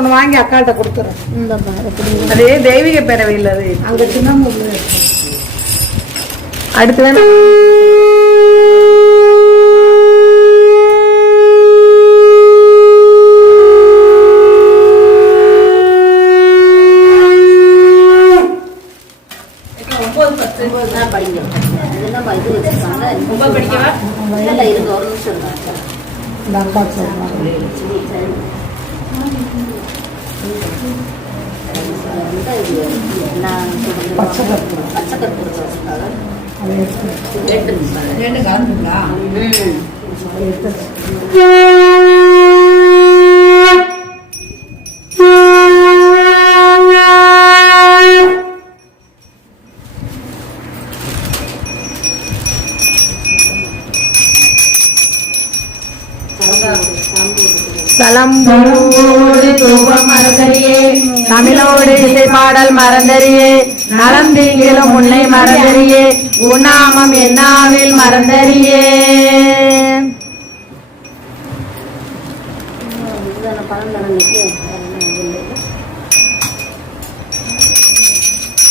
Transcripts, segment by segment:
ஒன்று வாங்கி அக்காட்ட கொடுத்துறேன். அதே தெய்வீக பேரவை இல்லை, அது அங்கே சின்ன அடுத்து வேணும். தமிழோடு இசை பாடல் மறந்தறியே, நலம் தீங்கிலும் உன்னை மறந்தறியே, உன்னாமம் என்னாவில் மறந்தறியே.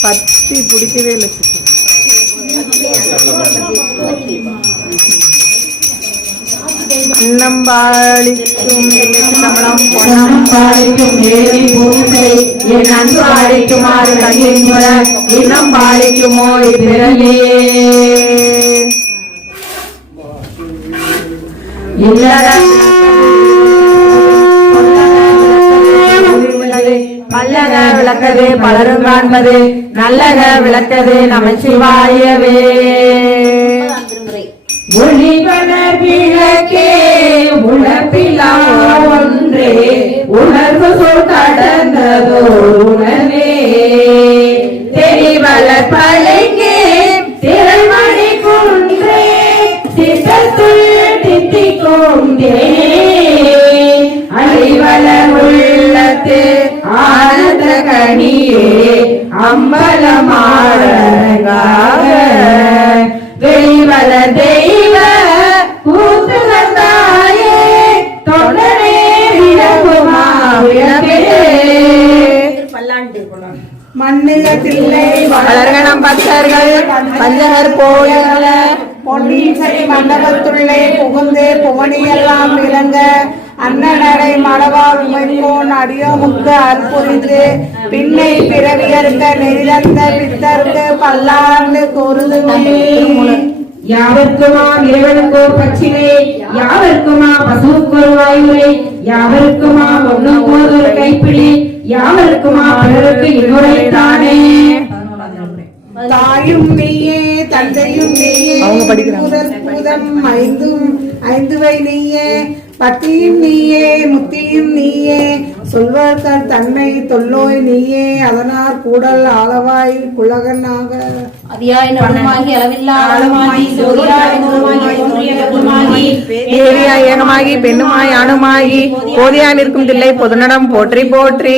பத்தி பிடிக்கவே இல்லை. அன்னம்பாளிக்கும் தமிழம் பொன்னம்பாளிக்கும் தேவி பூசை என் அன்பாளிக்குமாறு கண்ணின் முற இன்னம் பாளிக்குமோ இப்பிறலே பல்லக விளக்கது பலரும் காண்பது நல்லக விளக்கது நமச்சிவாயவே. ஒளிவளர் விளக்கே உணர்ப்பிலா ஒன்றே உணர்வு சொல் கடந்ததோ உணவே தெரிவளர் பழங்கே திரைமணி குன்றே சித்தத்துள் தித்திக்கொண்டே அழிவளர் உள்ளத்து ஆனந்த கனியே அம்பலமாடங்காக வெளிவள தெய்வ கூத்துகந்தாயே தொண்டனே விளக்குமா விளக்கே மண்ணிலத்தில்லை வளர்கணம் பக்தர்கள் பஞ்சகர் போயல பொன்னீசை மண்டபத்துள்ளே புகுந்து புவனியெல்லாம் விளங்க அன்னநடை மடவாள் உமைப்போன் அடியோமுக்கு அற்புரிந்து பின்னை பிறவியற்க நெறிதந்த பித்தர்க்கு பல்லாண்டு கூறுதுமே. யாவர்க்குமா இறைவனுக்கோ பச்சிலை யாவர்க்குமா பசுவுக்கொரு வாயுரை யாவருக்குமா ஒன்னும் போதொரு கைப்பிடி யாவருக்குமா பிறருக்கு இன்னுரைத்தானே. தாயும் நீயே தந்தையும் நீயே புதம் ஐந்துவை நீயே பத்தியும் நீயே முத்தியும் நீயே சொல்வர்கள் தன்மை தொல்லோய் நீயே அதனார் கூடல் ஆளவாய் குலகனாக அதியாய் நடுமாகி அளவில்லா ஆழமாகி தேவியாய் ஏகமாகி பெண்ணுமாய் ஆணுமாகி போதியாய் நிற்கும் தில்லை பொதுநடம் போற்றி போற்றி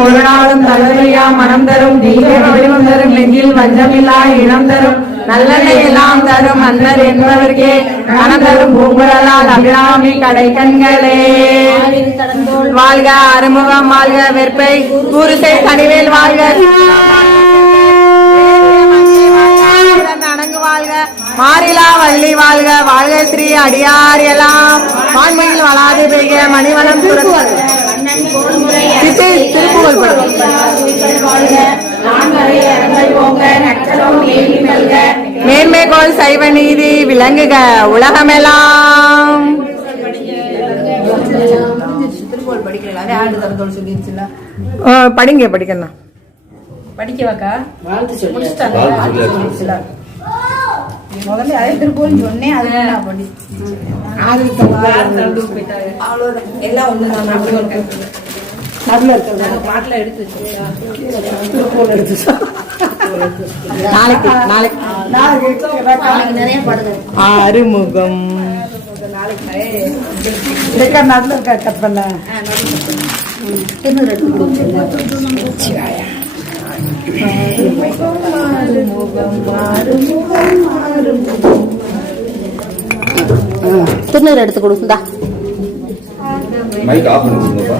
ஒரு நாளும் தலைவரையா மனம் தரும் தெய்வம் தரும் நெஞ்சில் வஞ்சமில்லா இனம் தரும் நல்லெண்ணெய் எல்லாம் தரும் அந்தர் என்பதற்கே மனம் தரும் பூங்குழலால் அபிராமி கடை கண்களே வாழ்க அறுமுகம் வாழ்க வெற்பை கூறுசை கனிவேல் வாழ்க அணங்கு வாழ்க மாறிலா வள்ளி வாழ்க வாழ்க ஸ்ரீ அடியார் எல்லாம் வான்மையில் வளாது பெய்க மணிவளம் மேன்மைகோள் சைவ நீதி விளங்குக உலகமெல்லாம். படிங்க படிக்கணும் படிக்கவாக்கா முதல்ல அதே திருப்பூர் சொன்னேன் எல்லாம் பாட்டுல எடுத்து நாளைக்கு நிறைய பாடுங்க. ஆறுமுகம் நல்ல கட்டப்பல்ல திருநீர் எடுத்து கொடுக்குதா மைக் ஆஃப் பண்ணிருங்கப்பா.